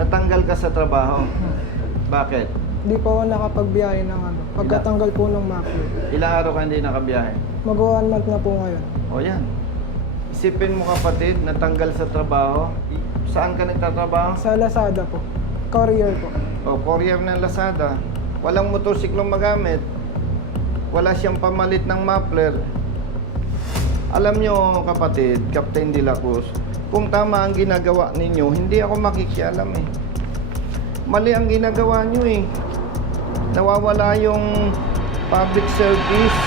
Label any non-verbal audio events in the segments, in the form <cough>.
Natanggal ka sa trabaho. Bakit? Hindi po ako nakapagbiyahe ng ano. Pagkatanggal po ng macro. Ilang araw ka hindi nakabiyahe? Mag one month na po ngayon. O yan. Isipin mo kapatid, natanggal sa trabaho. Saan ka nagtatrabaho? Sa Lazada po. Courier po. O, courier ng Lazada. Walang motorsiklong magamit. Wala siyang pamalit ng muffler. Alam nyo kapatid, Captain De La Cruz, kung tama ang ginagawa ninyo, hindi ako makikialam eh. Mali ang ginagawa nyo eh. Nawawala yung public service.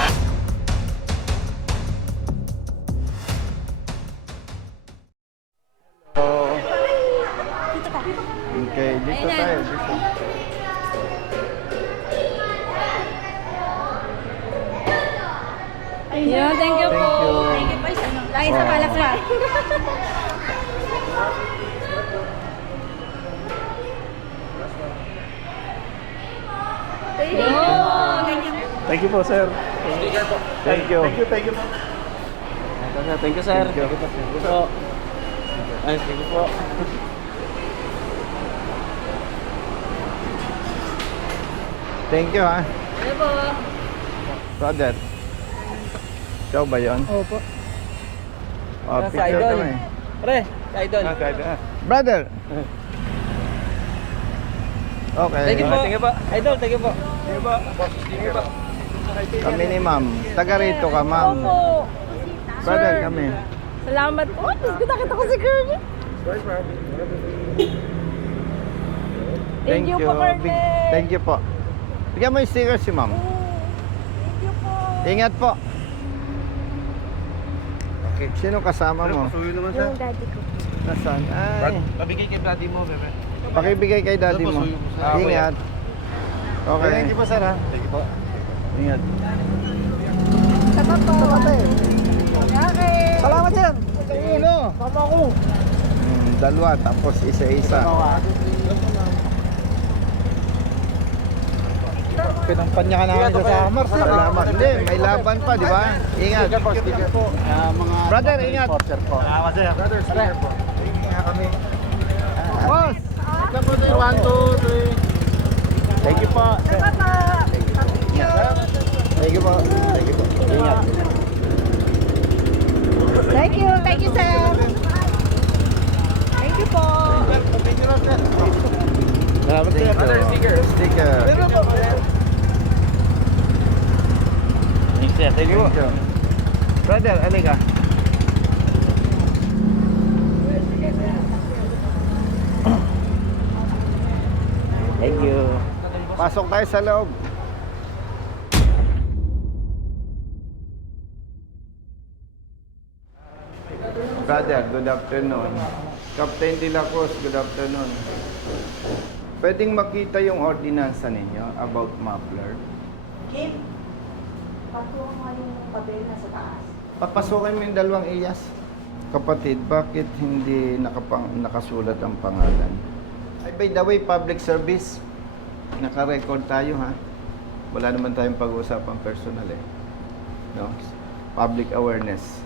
Oh. Okay, dito tayo. Dito. Yun, thank you po. Thank you. Thank you po. Lagi sa palakpak. Thank you. Thank you. Thank you po, sir. Thank you. Thank you, thank you po. Thank you, sir. Thank you. Thank you po. Ay, thank you po. Thank you ha. Ano po? Brother. Ikaw ba yun? Opo. Oh, Sa picture idol. kami. Pre, sa idol. Brother. Okay. Thank you po. Thank you po. Idol, thank you po. Thank you po. Thank you po. Kami ni ma'am. Taga rito ka, ma'am. Opo. Brother, Sir. kami. Salamat po. Tapos kita kita ko si Kirby. Thank you po, Kirby. Big- Thank you po. Bigyan mo yung sticker si ma'am. Thank you po. Ingat po. Okay. Sino kasama mo? Pasuyo naman, Yung daddy ko. Nasaan? Ay. Pabigay kay daddy mo, bebe. Pakibigay kay daddy mo. Sa- Ingat. Okay. Thank you po, sir, ha? Thank you po. Ingat. Po. Okay. Salamat sir! Uno! Tama ko! Hmm, dalawa, tapos isa-isa. Pinampanya ka namin sa Samar. Salamat. Hindi, may laban pa, di ba? Ingat. Ah, mga Brother, ingat. Salamat, sir. Brother, sticker po. kami. Boss! Sticker po, sir. One, two, three. Thank you po. Saka po. Thank you po. Thank you po. Ingat. Thank you. Thank you, sir. Thank you po. Salamat, sir. Brother, sticker. Sticker. Thank you, sir. Thank you po. Thank you. Brother, alika. Thank you. Pasok tayo sa loob. Brother, good afternoon. Captain De La Cruz, good afternoon. Pwedeng makita yung ordinansa ninyo about muffler. Kim, patuwa nga yung papel na sa taas. Papasukin mo yung dalawang iyas. Kapatid, bakit hindi nakapang, nakasulat ang pangalan? Ay, by the way, public service. Naka-record tayo ha. Wala naman tayong pag-uusapang personal eh. No? Public awareness.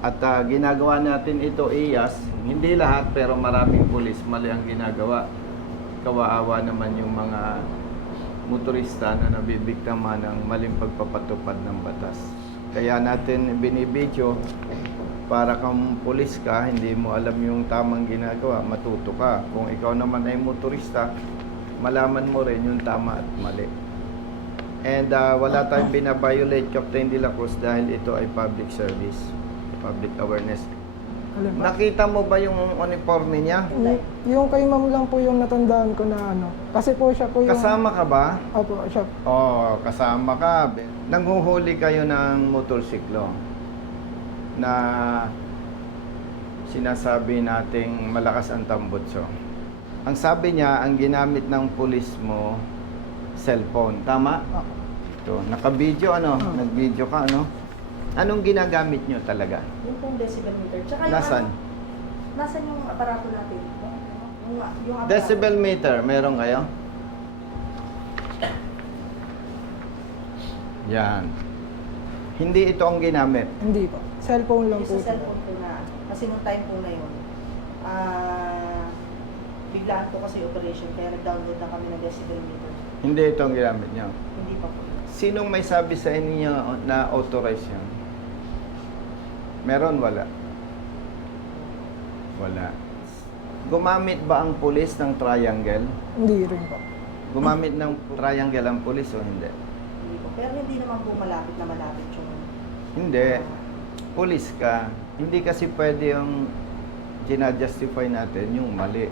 At ah, ginagawa natin ito iyas, hindi lahat pero maraming pulis mali ang ginagawa. Kawaawa naman yung mga motorista na nabibiktima ng maling pagpapatupad ng batas. Kaya natin binibidyo para kang pulis ka, hindi mo alam yung tamang ginagawa, matuto ka. Kung ikaw naman ay motorista, malaman mo rin yung tama at mali. And ah, wala tayong binabiolate Captain De La Cruz dahil ito ay public service, public awareness. Nakita mo ba yung uniforme niya? Y- yung kay ma'am lang po yung natandaan ko na ano. Kasi po siya po yung... Kasama ka ba? Opo, siya. Oo, kasama ka. Nanghuhuli kayo ng motorsiklo na sinasabi nating malakas ang tambutso. Ang sabi niya, ang ginamit ng pulis mo, cellphone. Tama? Opo. Ito, naka-video ano? Oo. Nag-video ka ano? Anong ginagamit niyo talaga? Yung pong decibel meter. Tsaka yung Nasaan? ano, nasan yung aparato natin? Yung, yung, yung aparato. Decibel meter, meron kayo? Yan. Hindi ito ang ginamit. Hindi po. Cellphone lang Yung po. sa cellphone po na, kasi nung time po na yun, ah, bigla biglaan po kasi operation, kaya nag-download na kami ng decibel meter. Hindi ito ang ginamit niyo. Hindi pa po. Sinong may sabi sa inyo na authorize yan? Meron? Wala? Wala. Gumamit ba ang pulis ng triangle? Hindi rin po. Gumamit ng triangle ang pulis o hindi? Hindi po. Pero hindi naman po malapit na malapit yung... Hindi. Pulis ka. Hindi kasi pwede yung ginajustify natin yung mali.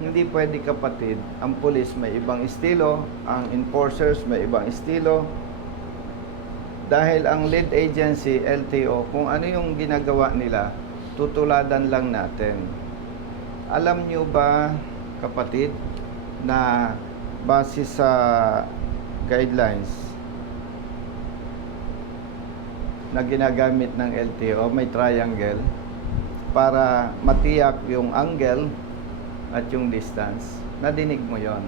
Hindi pwede kapatid, ang pulis may ibang estilo, ang enforcers may ibang estilo. Dahil ang lead agency, LTO, kung ano yung ginagawa nila, tutuladan lang natin. Alam nyo ba, kapatid, na base sa guidelines, na ginagamit ng LTO, may triangle para matiyak yung angle at yung distance. Nadinig mo yon.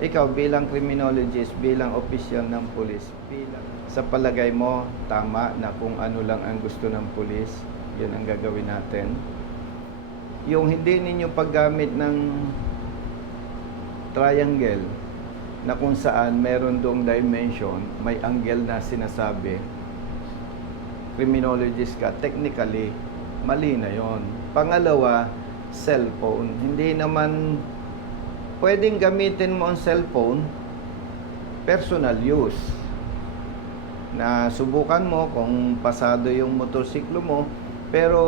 Ikaw bilang criminologist, bilang opisyal ng pulis, bilang sa palagay mo tama na kung ano lang ang gusto ng pulis, yun ang gagawin natin. Yung hindi ninyo paggamit ng triangle na kung saan meron doong dimension, may angle na sinasabi, criminologist ka, technically, mali na yon. Pangalawa, cellphone. Hindi naman pwedeng gamitin mo ang cellphone personal use. Na subukan mo kung pasado yung motorsiklo mo, pero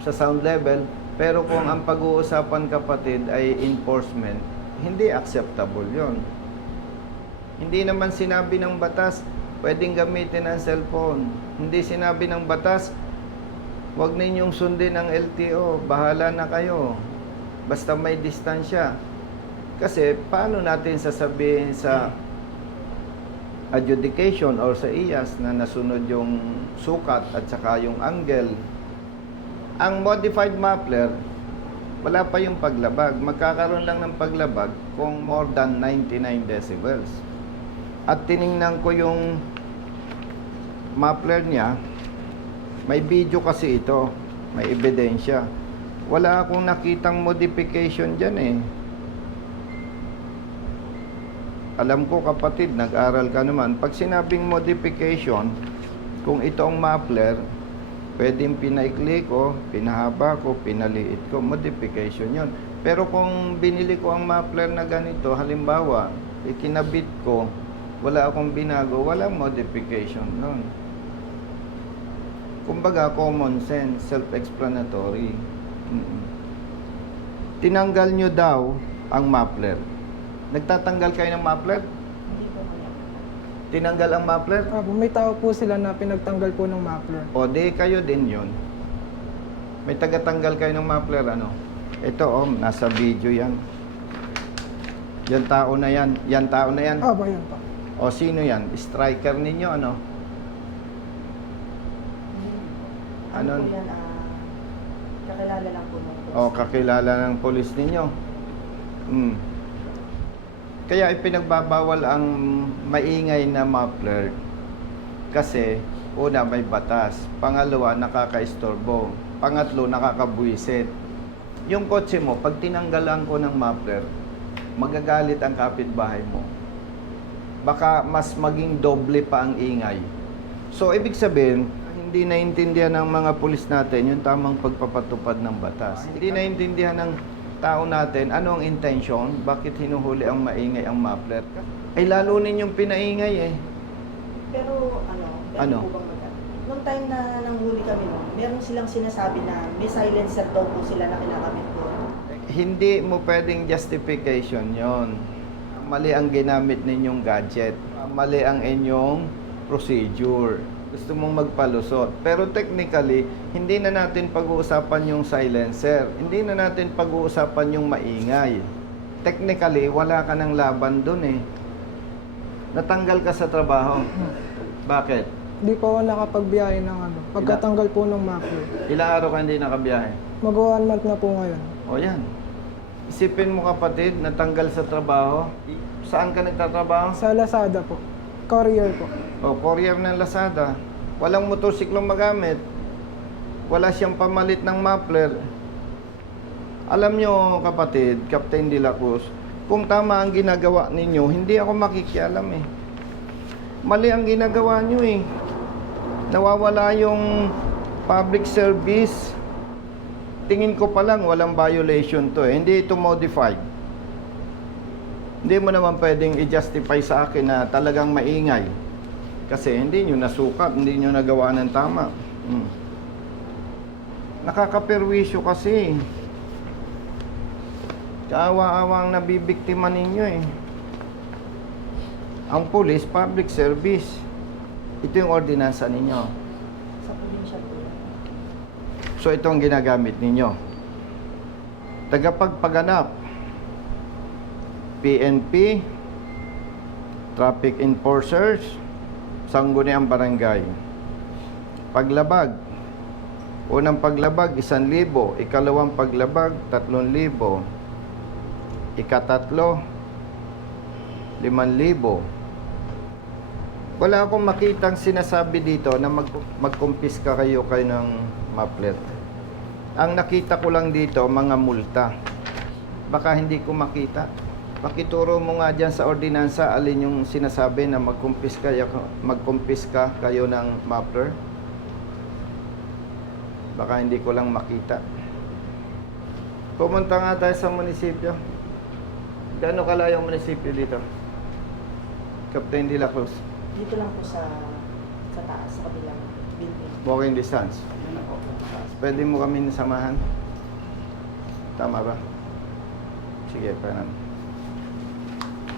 sa sound level, pero kung ang pag-uusapan kapatid ay enforcement, hindi acceptable yon. Hindi naman sinabi ng batas, pwedeng gamitin ang cellphone. Hindi sinabi ng batas, huwag ninyong sundin ang LTO, bahala na kayo. Basta may distansya. Kasi paano natin sasabihin sa adjudication or sa IAS na nasunod yung sukat at saka yung angle. Ang modified Mappler, wala pa yung paglabag. Magkakaroon lang ng paglabag kung more than 99 decibels. At tiningnan ko yung Mappler niya, may video kasi ito, may ebidensya. Wala akong nakitang modification dyan eh. Alam ko kapatid, nag-aral ka naman. Pag sinabing modification, kung ito ang Mappler, pwedeng pinaikli ko, pinahaba ko, pinaliit ko, modification yon. Pero kung binili ko ang Mappler na ganito, halimbawa, ikinabit ko, wala akong binago, walang modification nun. Kumbaga, common sense, self-explanatory. Tinanggal nyo daw ang Mappler. Nagtatanggal kayo ng Mappler? Hindi po malapit. Tinanggal ang Mappler? Opo, may tao po sila na pinagtanggal po ng muffler. O di kayo din yon. May tagatanggal kayo ng Mappler, ano? Ito, oh, nasa video yan. Yan tao na yan. Yan tao na yan. Opo, yun po. O sino yan? Striker ninyo, ano? Ano Ano? po yan, ah, kakilala lang po nung O kakilala ng polis ninyo. Hmm. Kaya ipinagbabawal ang maingay na muffler kasi una may batas, pangalawa nakakaistorbo, pangatlo nakakabuisit. Yung kotse mo, pag tinanggalan ko ng muffler, magagalit ang kapitbahay mo. Baka mas maging doble pa ang ingay. So, ibig sabihin, hindi naintindihan ng mga pulis natin yung tamang pagpapatupad ng batas. Hindi naintindihan ng tao natin ano ang intention, bakit hinuhuli ang maingay ang muffler. Ay lalo ninyong pinaingay eh. Pero ano, Ano? po bang magka- Nung time na nanghuli kami noon, meron silang sinasabi na may silencer daw po sila na kinakamit po. Hindi mo pwedeng justification yon. Mali ang ginamit ninyong gadget. Mali ang inyong procedure. Gusto mong magpalusot. Pero technically, hindi na natin pag-uusapan yung silencer. Hindi na natin pag-uusapan yung maingay. Technically, wala ka ng laban dun eh. Natanggal ka sa trabaho. Bakit? Hindi po ako nakapagbiyahe ng ano, pagkatanggal po ng muffler. Ilang araw ka hindi nakabiyahe? Mag one month na po ngayon. O yan. Isipin mo kapatid, natanggal sa trabaho. Saan ka nagtatrabaho? Sa Lazada po. Courier po. O, courier ng Lazada. Walang motorsiklong magamit. Wala siyang pamalit ng muffler. Alam nyo kapatid, Captain De La Cruz, kung tama ang ginagawa ninyo, hindi ako makikialam eh. Mali ang ginagawa nyo eh. Nawawala yung public service. Tingin ko pa lang walang violation to eh. Hindi ito modified. Hindi mo naman pwedeng i-justify sa akin na talagang maingay. Kasi hindi nyo nasukat, hindi nyo nagawa ng tama. Hmm. Nakakaperwisyo kasi. Kaawa-awang nabibiktima ninyo eh. Ang police, public service. Ito yung ordinansa ninyo. Sa probinsya po. So ito ang ginagamit ninyo. Tagapagpaganap. PNP, traffic enforcers, sangguniang barangay. Paglabag. Unang paglabag, isang libo. Ikalawang paglabag, tatlong libo. Ikatatlo, limang libo. Wala akong makitang sinasabi dito na mag magkumpiska kayo kayo ng maplet. Ang nakita ko lang dito, mga multa. Baka hindi ko makita. Pakituro mo nga dyan sa ordinansa alin yung sinasabi na magkumpiska, magkumpiska kayo ng mapler. Baka hindi ko lang makita. Pumunta nga tayo sa munisipyo. Gaano kalayo ang munisipyo dito? Captain de la Cruz. Dito lang po sa sa taas, sa kabilang building. Walking distance. Pwede mo kami samahan? Tama ba? Sige, Fernan.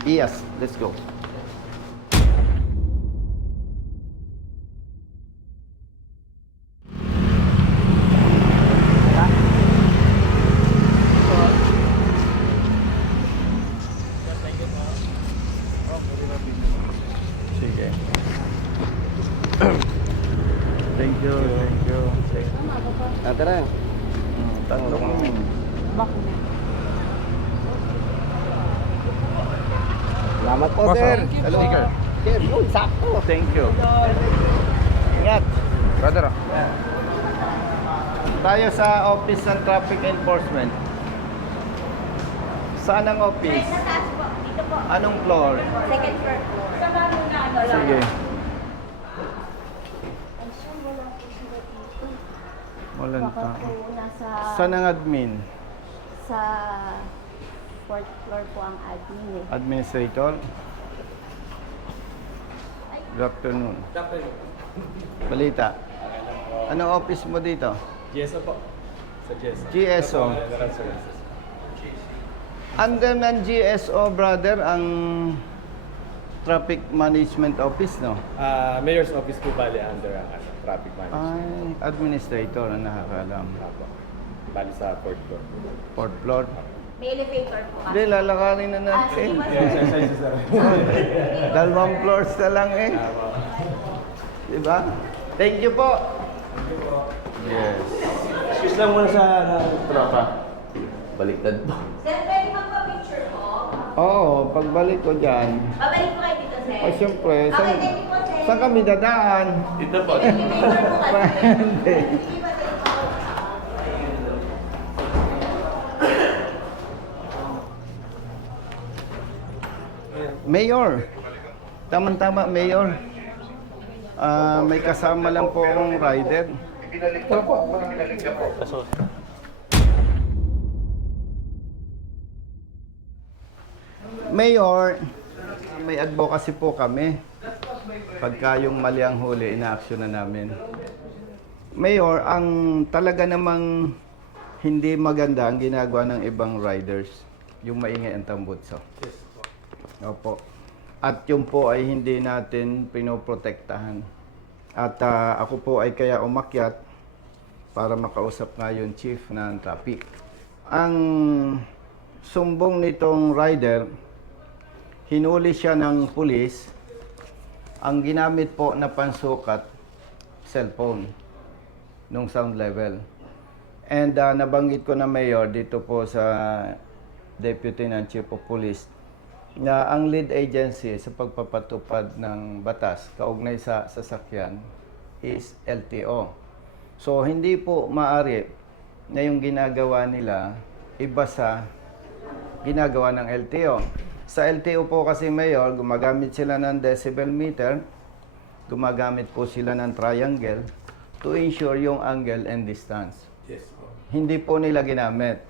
Iyas, let's go. Sige. Thank you, thank you. Ah, tara. Tatlong. Salamat po, sir. Hello. Sir, yun, sakto. Thank you. Ingat. Brother, ah. Tayo sa Office ng Traffic Enforcement. Saan ang office? Sa taas po. Dito po. Anong floor? Second floor. Sa bago na ano lang. Sige. Walang tao. Saan ang admin? Sa fourth floor po ang admin eh. Administrator? Good afternoon. Balita. Anong office mo dito? GSO po. Sa GSO. GSO. Under ng GSO, brother, ang Traffic Management Office, no? Ah, Mayor's Office po bali under ang ano, traffic management. Ay, administrator ang nakakalam. Bali sa fourth floor. Fourth floor. May elevator po Hindi, kasi. lalakarin na Ah, sige natin. yes, yes, <laughs> sir. Dalawang floors na lang eh. Di ba? Thank you po. Yes. Excuse lang muna sa ano, tropa. Baliktad po. Sir, pwede magpa-picture po? Oo, pagbalik ko dyan. Babalik po kayo dito, sir. Ay, siyempre. Okay, Saan, thank you po, sir. saan kami dadaan? Dito po. Elevator po kasi. Pwede. Sige ba, thank you. Mayor. Tama-tama, Mayor. Ah, may kasama lang po akong rider. Mayor, may advocacy po kami. Pagka yung mali ang huli, ina-action na namin. Mayor, ang talaga namang hindi maganda ang ginagawa ng ibang riders, yung maingay ang tambutso. Opo. At yun po ay hindi natin pinoprotektahan. At ah, ako po ay kaya umakyat para makausap nga yung chief ng traffic. Ang sumbong nitong rider, hinuli siya ng pulis. Ang ginamit po na pansukat, cellphone, nung sound level. And ah, nabanggit ko na mayor dito po sa deputy ng chief of police na ang lead agency sa pagpapatupad ng batas kaugnay sa sasakyan is LTO. So hindi po maari na yung ginagawa nila iba sa ginagawa ng LTO. Sa LTO po kasi mayor, gumagamit sila ng decibel meter, gumagamit po sila ng triangle to ensure yung angle and distance. Yes po. Hindi po nila ginamit.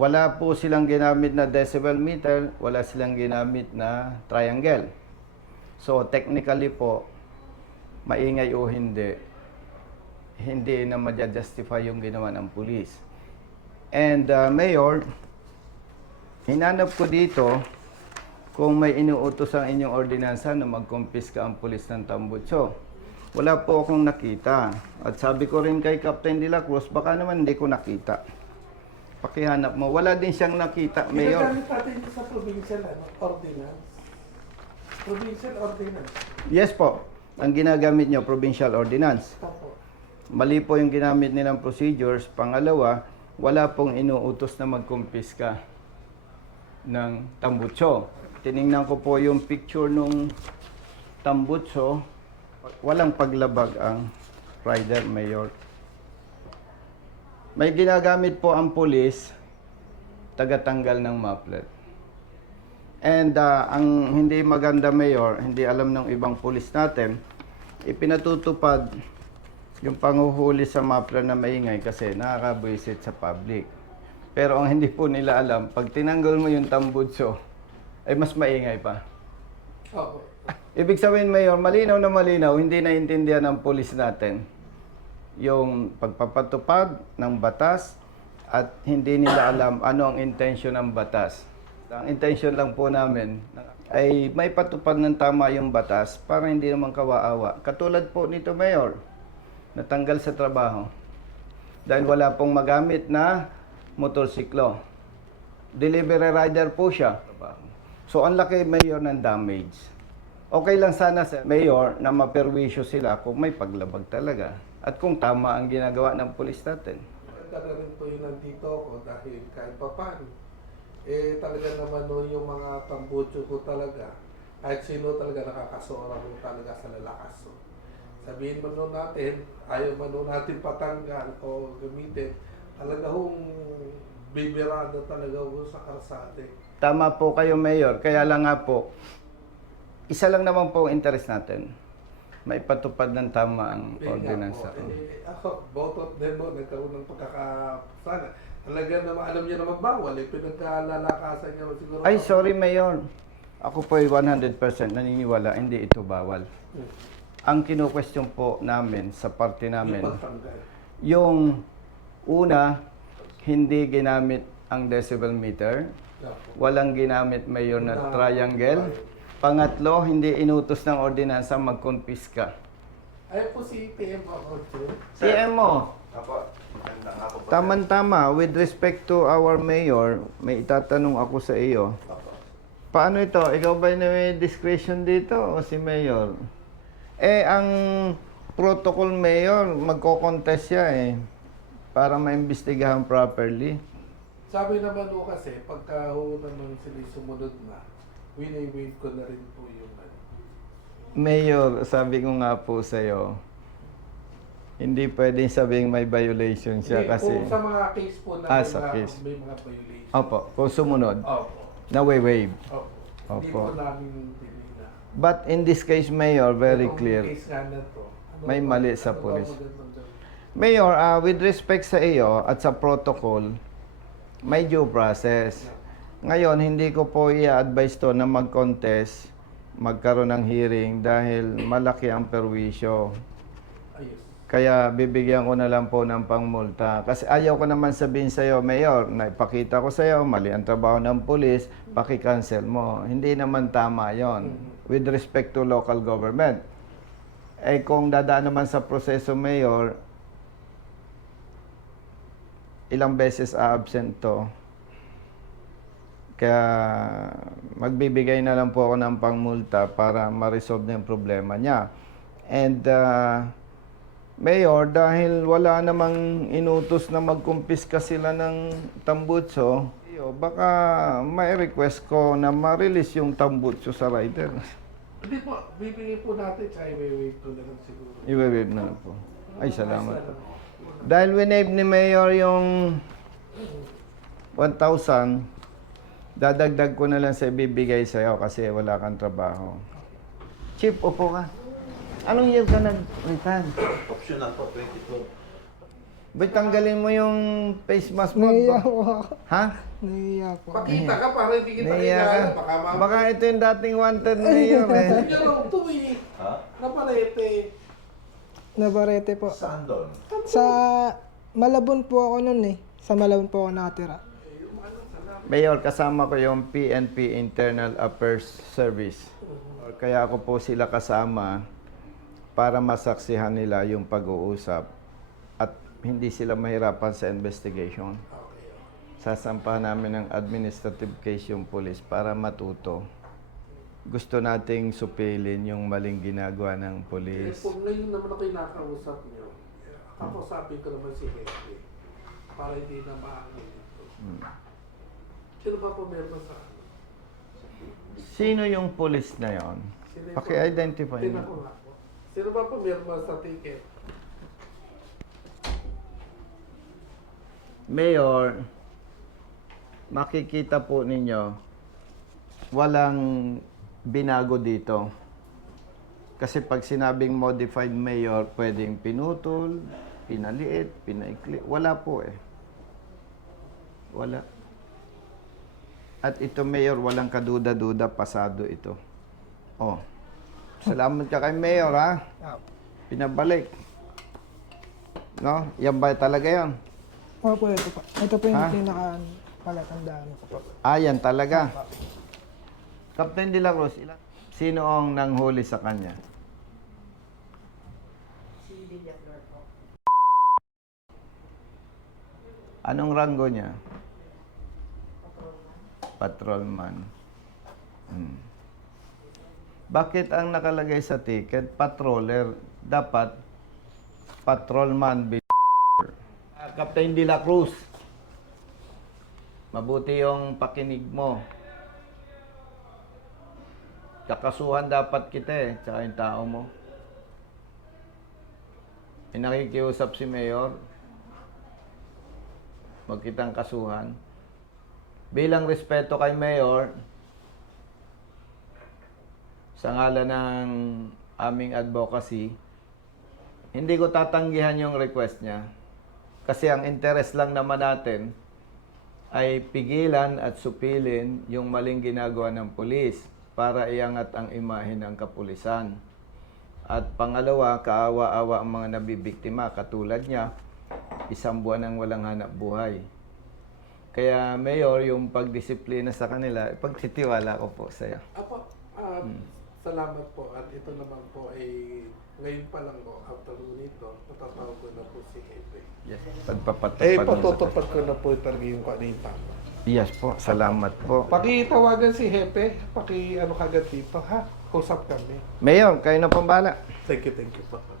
Wala po silang ginamit na decibel meter, wala silang ginamit na triangle. So technically po, maingay o hindi, hindi na ma-justify yung ginawa ng pulis. And uh, Mayor, hinanap ko dito kung may inuutos ang inyong ordinansa na magkumpiska ang pulis ng Tambutso. Wala po akong nakita. At sabi ko rin kay Captain De La Cruz, baka naman hindi ko nakita. Pakihanap mo. Wala din siyang nakita, Mayor. Ginagamit natin ito sa provincial ano, ordinance. Provincial ordinance. Yes po. Ang ginagamit nyo, provincial ordinance. Opo. Mali po yung ginamit nilang procedures. Pangalawa, wala pong inuutos na magkumpiska ng tambutso. Tiningnan ko po yung picture nung tambutso. Walang paglabag ang rider mayor. May ginagamit po ang pulis tagatanggal ng maplet. And ah, ang hindi maganda mayor, hindi alam ng ibang pulis natin, ipinatutupad yung panghuhuli sa mapler na maingay kasi nakakabuisit sa public. Pero ang hindi po nila alam, pag tinanggal mo yung tambutso, ay mas maingay pa. Opo. Ibig sabihin, Mayor, malinaw na malinaw, hindi naintindihan ng pulis natin yung pagpapatupad ng batas at hindi nila alam ano ang intensyon ng batas. Ang intensyon lang po namin ay may patupad ng tama yung batas para hindi naman kawaawa. Katulad po nito, Mayor, natanggal sa trabaho dahil wala pong magamit na motorsiklo. Delivery rider po siya. So, ang laki, Mayor, ng damage. Okay lang sana sa Mayor na maperwisyo sila kung may paglabag talaga at kung tama ang ginagawa ng pulis natin. Maganda rin po yung nandito ako dahil kahit pa paano. Eh talaga naman no, yung mga tambucho ko talaga. Kahit sino talaga nakakasora mo talaga sa lalakas. So, sabihin man nun natin, ayaw man nun natin patanggal o gamitin, talaga hong bibirado talaga ho sa karsate. Tama po kayo, Mayor. Kaya lang nga po, isa lang naman po ang interest natin. Maipatupad ng tama ang Yun nga ordinansa. po. Eh, ako, both of them mo, nagkaroon ng pagkakasana. Talaga naman, alam niya naman bawal eh. Pinagkalalakasan niya siguro. Ay, sorry, Mayor. Ako po ay 100% naniniwala, hindi ito bawal. Hmm. Ang kino-question po namin sa parte namin, pagtanggal. yung una, hindi ginamit ang decibel meter. Po. Walang ginamit mayor Na- triangle. Pangatlo, hindi inutos ng ordinansa magkonfiska. Ay po si PM ako, sir. PM mo, Apo, magandang hapon po. Taman-tama, with respect to our mayor, may itatanong ako sa iyo. Apo. Paano ito? Ikaw ba na may discretion dito o si mayor? Eh, ang protocol mayor, magko-contest siya eh. Para maimbestigahan properly. Sabi naman po kasi, pagka ho naman sila sumunod na, wini-wave ko na rin po yung ano. Mayor, sabi ko nga po sa iyo, hindi pwedeng sabing may violation siya Hindi, kasi... Kung sa mga case po na Ah, may, sa mga, case. may mga violation. Opo, kung sumunod, Opo. na wave. Opo. Hindi Opo. po namin tinila. But in this case, Mayor, very Itong clear. case nga na to, ano May ba- mali sa ano ba pulis. magandang gawin? Mayor, ah, with respect sa iyo at sa protocol, may due process. Ngayon, hindi ko po i-advise to na mag-contest, magkaroon ng hearing dahil malaki ang perwisyo. Ayos. Kaya bibigyan ko na lang po ng pangmulta. Kasi ayaw ko naman sabihin sa iyo, Mayor, na ipakita ko sa iyo, mali ang trabaho ng pulis, paki-cancel mo. Hindi naman tama yon with respect to local government. Eh kung dadaan naman sa proseso, Mayor, ilang beses a-absent to. Kaya magbibigay na lang po ako ng pangmulta para ma-resolve na yung problema niya. And uh, Mayor, dahil wala namang inutos na magkumpiska sila ng tambutso, baka may request ko na ma-release yung tambutso sa rider. Hindi po, bibigay po natin, tsaka i-wave ko na lang siguro. I-wave na lang po. Ay, salamat po. Dahil winave ni Mayor yung 1,000, dadagdag ko na lang sa ibibigay sa'yo kasi wala kang trabaho. Chief, upo ka. Anong year ka nag-retire? Optional po, 22. Ba't tanggalin mo yung face mask mo? Naiiyak po ako. Ha? Naiiyak po. Pakita ka para hindi kita Naiya ka. kilala. Baka ito yung dating wanted mayor eh. Yan lang to eh. Ha? Naparete. Nabarete po. Saan doon? Sa Malabon po ako nun eh. Sa Malabon po ako nakatira. Mayor, kasama ko yung PNP Internal Affairs Service. Kaya ako po sila kasama para masaksihan nila yung pag-uusap at hindi sila mahirapan sa investigation. Sasampahan namin ng administrative case yung police para matuto. Gusto nating supilin yung maling ginagawa ng Eh, police. kung ngayon naman ako yung nakausap nyo, kakausapin ko naman si Henry para hindi na maano dito. Hmm. Sino ba po meron sa ano? Sino yung police na yon? Sino yung- Paki-identify ko mo. nga po. Sino ba po meron sa ticket? Mayor, makikita po ninyo, walang binago dito. Kasi pag sinabing modified mayor, pwedeng pinutol, pinaliit, pinaikli. Wala po eh. Wala. At ito, Mayor, walang kaduda-duda, pasado ito. Oh. Salamat ka kay Mayor, ha? Pinabalik. No? Yan ba talaga yon? Opo, ito po. Ito po yung Ha? pinaka palatandaan ko po. Ah, talaga. Captain De La Cruz, ilan? Sino ang nanghuli sa kanya? Anong ranggo niya? Patrolman. Hmm. Bakit ang nakalagay sa ticket, patroller, dapat patrolman be- Ah, Captain De La Cruz. Mabuti yung pakinig mo. Kakasuhan dapat kita eh, tsaka yung tao mo. May nakikiusap si Mayor, magkitang kasuhan. Bilang respeto kay Mayor, sa ngalan ng aming advocacy, hindi ko tatanggihan yung request niya. Kasi ang interest lang naman natin ay pigilan at supilin yung maling ginagawa ng pulis para iangat ang imahe ng kapulisan. At pangalawa, kaawa-awa ang mga nabibiktima katulad niya, isang buwan ang walang hanap buhay. Kaya Mayor, yung pagdisiplina sa kanila, pagtitiwala ko po sa iyo. Apo, ah, salamat po. At ito naman po ay ngayon pa lang po, after nito, matatawag ko na po si Henry. Yes. Pagpapatupad Eh, patutupad ko na po talaga yung kung ano yung tama. Yes po, salamat po. Pakitawagan si Hepe, paki ano kagad dito ha. Kusap kami. Mayor, kayo na pong bala. Thank you, thank you po.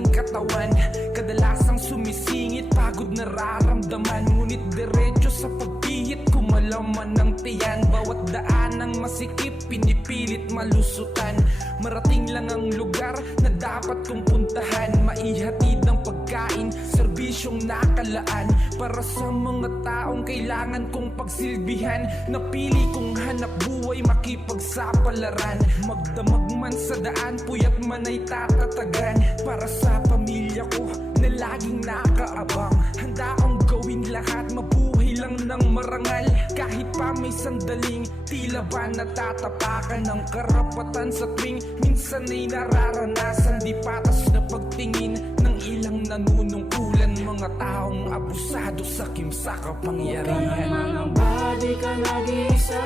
Ring katawan. Kadalasang sumisingit, pagod nararamdaman Ngunit diretso sa pagpihit, kumalaman ng tiyan. Bawat daan ng masikip, pinipilit malusutan. Marating lang ang lugar na dapat kong puntahan. Maihatid ng pagkain, serbisyong nakalaan. Para sa mga taong kailangan kong pagsilbihan. Napili kong hanap buhay makipagsapalaran. Magdamag man sa daan, puyat man ay tatatagan. Para sa pamilya ko na laging nakaabang. Handa akong gawin lahat, mabuhay lang ng marangal. Kahit pa may sandaling tila ba natatapakan ng karapatan sa tuwing Minsan ay nararanasan. Di patas na pagtingin ng ilang nanunungkulan Mga taong abusado sa kimsa kapangyarihan Mga di ka nag-iisa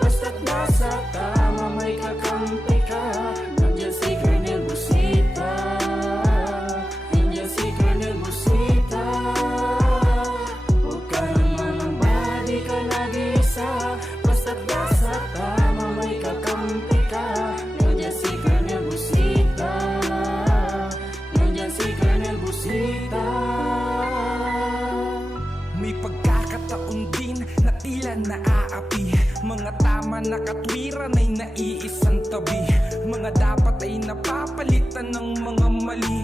Basta't nasa tama may kakampi tama na katwiran ay naiisang tabi. Mga dapat ay napapalitan ng mga mali